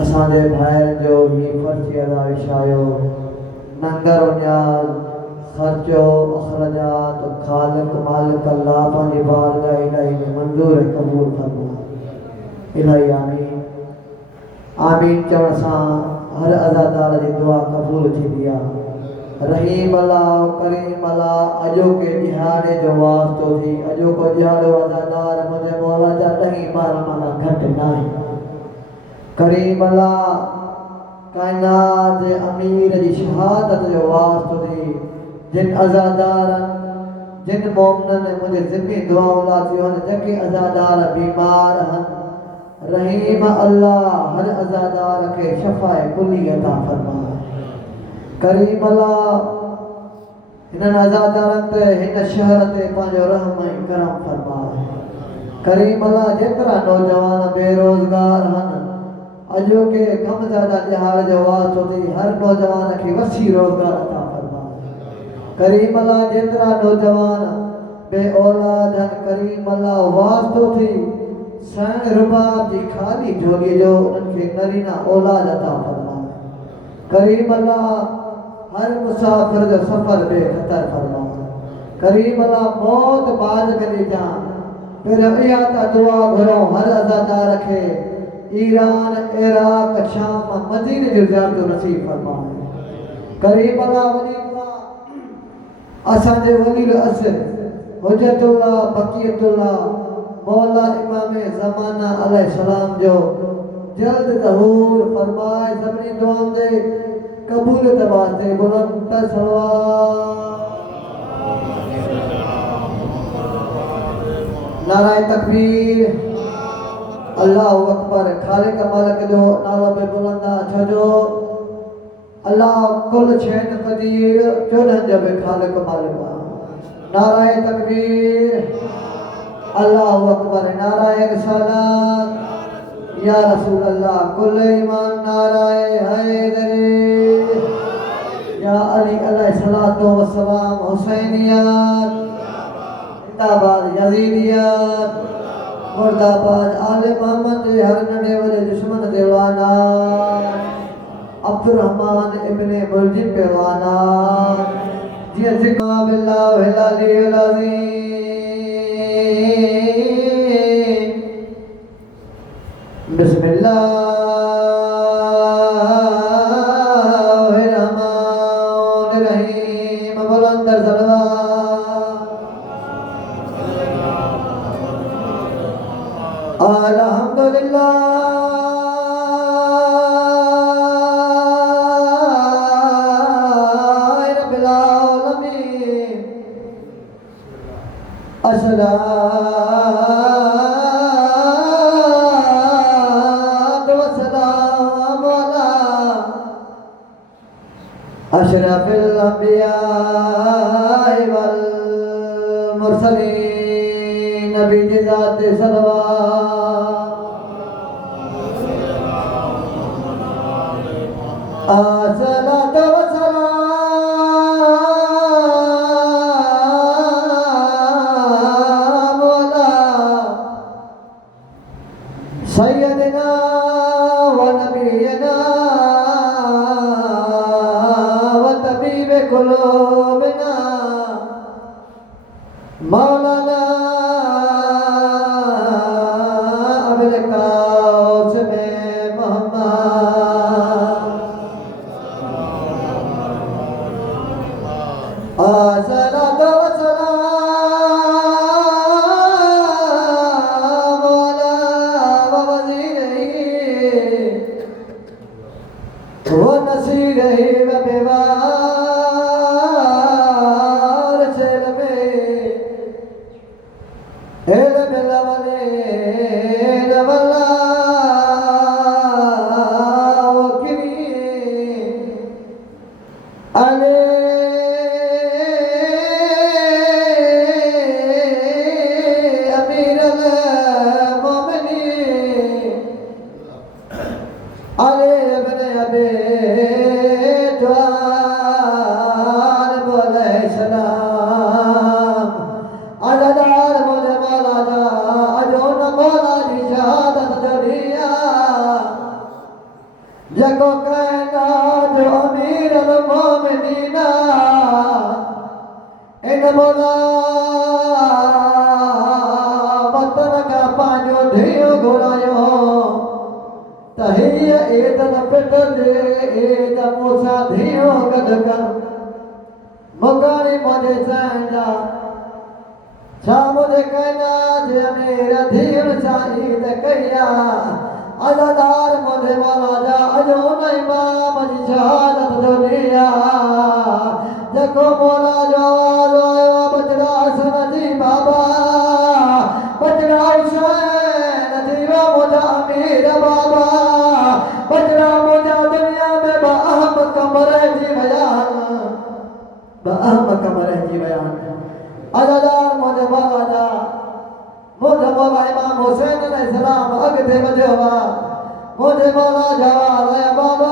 असांजे भाइरनि जो ही फ़र्ज़ अदा विछायो नंगर नियाज़ ख़र्चो अख़रजात ख़ालिक़ मालिक अल्लाह पंहिंजी बारगाह इलाही में मंज़ूर क़बूल फरमा इलाही आमीन आमीन चवण सां हर अज़ादार जी दुआ क़बूल थींदी आहे रहीम अल्लाह करीम अल्लाह अॼोके ॾिहाड़े जो वास्तो थी अॼोको ॾिहाड़ो अज़ादार मुंहिंजे मौला जा 10 ॿार माना घटि न आहे करीम अल्लाह कायनात जे अमीर जी शहादत जो वास्तो थी जिन अज़ादारनि जिन मोमिननि मुंहिंजे ज़िम्मी दुआऊं लाथियूं आहिनि जेके अज़ादार बीमार आहिनि रहीम अल्लाह हर अज़ादार खे शफ़ाए कुली अता फ़रमाए करीम अल्लाह हिननि अज़ादारनि ते हिन शहर ते पंहिंजो रहम ऐं करम फ़रमाए करीम अल्लाह जेतिरा नौजवान बेरोज़गार आहिनि अॼोके कम ज़्यादा ॾिहाड़ जो वास्तो थी हर नौजवान खे वसी रोज़गार अता फ़रमाए करीम अल्लाह जेतिरा नौजवान बे औलाद आहिनि करीम अल्लाह वास्तो थी सैन रुबाब जी ख़ाली झोली जो उन्हनि खे नरीना औलाद अता फ़रमाए करीम अल्लाह हर मुसाफ़िर जो सफ़र बेख़तर फ़रमाए करीम अल्लाह मौत बाद में ॾिजां फिर इहा त दुआ घुरूं हर अज़ादार खे ईरान इराक शाम मदीने जो ज़ियारत नसीब फरमाए करीम अल्लाह वली असांजे वलील असर हुज्जतुल्लाह बक़ियतुल्लाह मौला इमाम ज़माना अलैहिस्सलाम जो जल्द ज़हूर फरमाए सभिनी दुआउनि ते क़बूलियत वास्ते बुलंद सलवात नाराए तकबीर अल्लाह अकबर खालिक मालिक जो नालो बि बुलंद आहे छो अल्लाह कुल शयुनि क़दीर 14 जो बि खालिक मालिक आहे नाराए तकबीर अल्लाह अकबर नाराए रिसालत या रसूल अल्लाह कुल ईमान नाराए हैदरी या अली अलैहिस्सलातु वस्सलाम हुसैनियत जिंदाबाद यजीदियत मुर्दाबाद आले मोहम्मद जे हर नंढे वॾे दुश्मन ते वाना अब्दुर्रहमान इब्न मुलजिम पे वाना जीअं ज़िक्र बिल्लाहिल अलील अज़ीम बिस्मिल्लाहिर रहमानिर रहीम बुलंद सलवात अल्हम्दुलिल्लाह रब्बिल आलमीन अस्सलातु वस्सलामु अला अशरफिल अंबिया वल मुरसलीन नबी जी ज़ात सलवात अस्सलातु वस्सलामु अला सय्यदिना व नबियना व तबीब कुलूबिना मौलाना अबुल कासिम मोहम्मद रवला अले अमीर मोमिनी अले अबने अबे द्वार बोले सलाम अज़दार बोले मौला जा अजो न मौला जी शहादत दुनिया जको कहना जो अमीर मोमिनीना इन मौला वतन का पांजो धियो घुरायो तहिया एतन पिट दे एत मूसा धियो गद कर मुगानी मुझे सहजा छा मुझे कहना जे मेरा धीर शाहिद कया अज़दार मुझे मौला जा अजो न इमाम जी शहादत दुनिया जको मौला जो आयो बचड़ा हसन जी बाबा बचड़ा हुसैन जी मुझा अमीर बाबा बचड़ा मुझा दुनिया में बअहम कमर जी बयान बअहम कमर जी बयान अज़दार मुझे मौला जा मुझे मौला इमाम हुसैन अलैहिस्सलाम अगते वधियो वा मुझे मौला जवाल है बाबा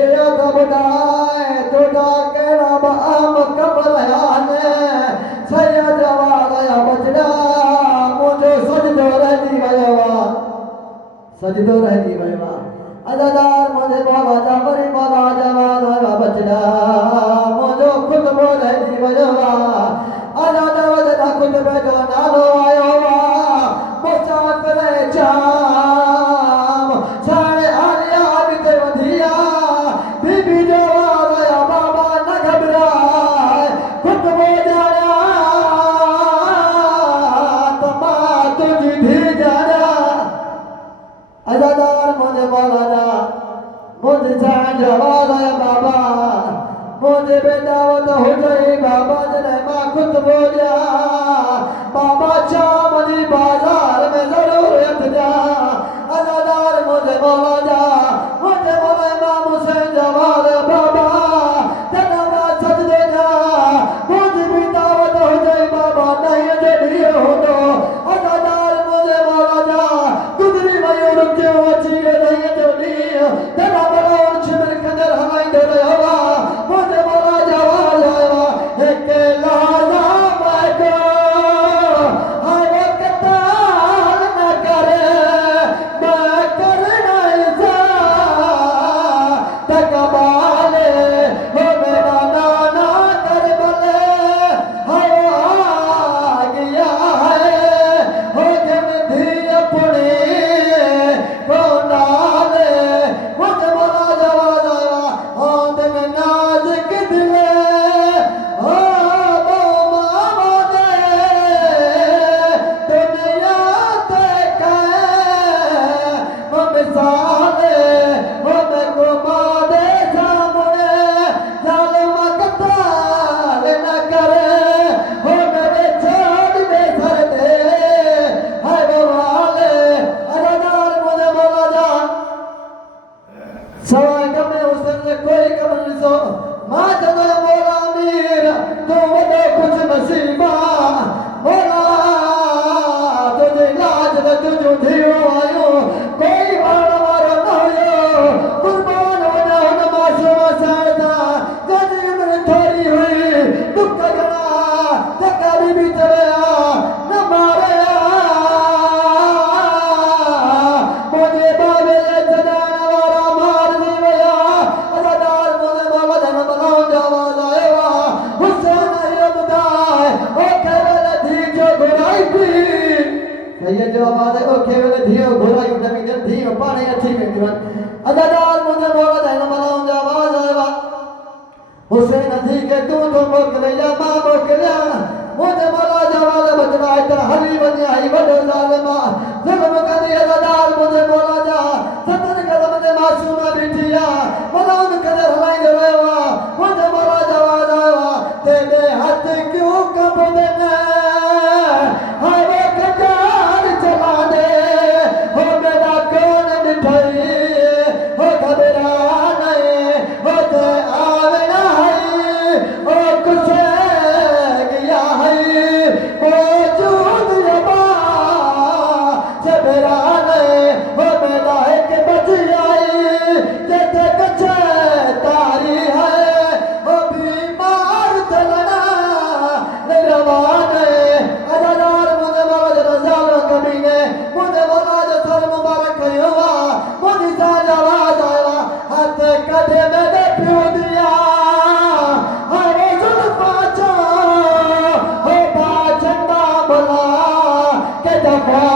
एयो तो बुधाए तुझा केड़ा बअहम कमर याने सया जवाल है बचड़ा मुझे सजदो रहजी वयो वा सजदो रहजी वयो वा अज़दार मुझे मौला जा वरी मौला जवाल है बचड़ा मुझे खुतबो रहजी वयो वा अज़दार खुतबे जो नालो आयो वा मुसाफिर जाम सारे आलिया बिते वधिया बीबी जो आया बाबा न घबराए खुतबो जाया तमा तुझी धी जाया अज़दार मुझे मौला जा मुझे जान जवाल है बाबा मुझे बेदावत हो जाए बाबा जने मां खुतबो जा बाबा चामनी बाजार में जरूरत जा अज़दार मुझे मौला जा मुझे मौला इमाम हुसैन जवाल बाबा तना सजदे जा मुझे भी दावत हो जाए बाबा नहीं जड़ी हो तो अज़दार मुझे मौला जा गुजरी मयूर के वची नहीं जड़ी तना बड़ा छिमर कदर हलाई दे रहा मुझे मौला जवाल आया एक लाजा ये जो आवाज है वो केवल धियो घोड़ा युद्ध में जब धियो पाने अच्छी में जीवन अदादार मुझे बोला जाए ना मनाऊं जो आवाज आएगा हुसैन अधी के तू तो मोकले या मां मोकले मुझे बोला जवाल बचना इतना हरी बनी आई बड़ो जालिमा जुल्म करे अदादार मुझे बोला जा सतन कदम ने मासूमा बिटिया मनाऊं करे हलाई दे रेवा मुझे बोला जवाल आएगा तेरे हाथ क्यों कब देने बहुत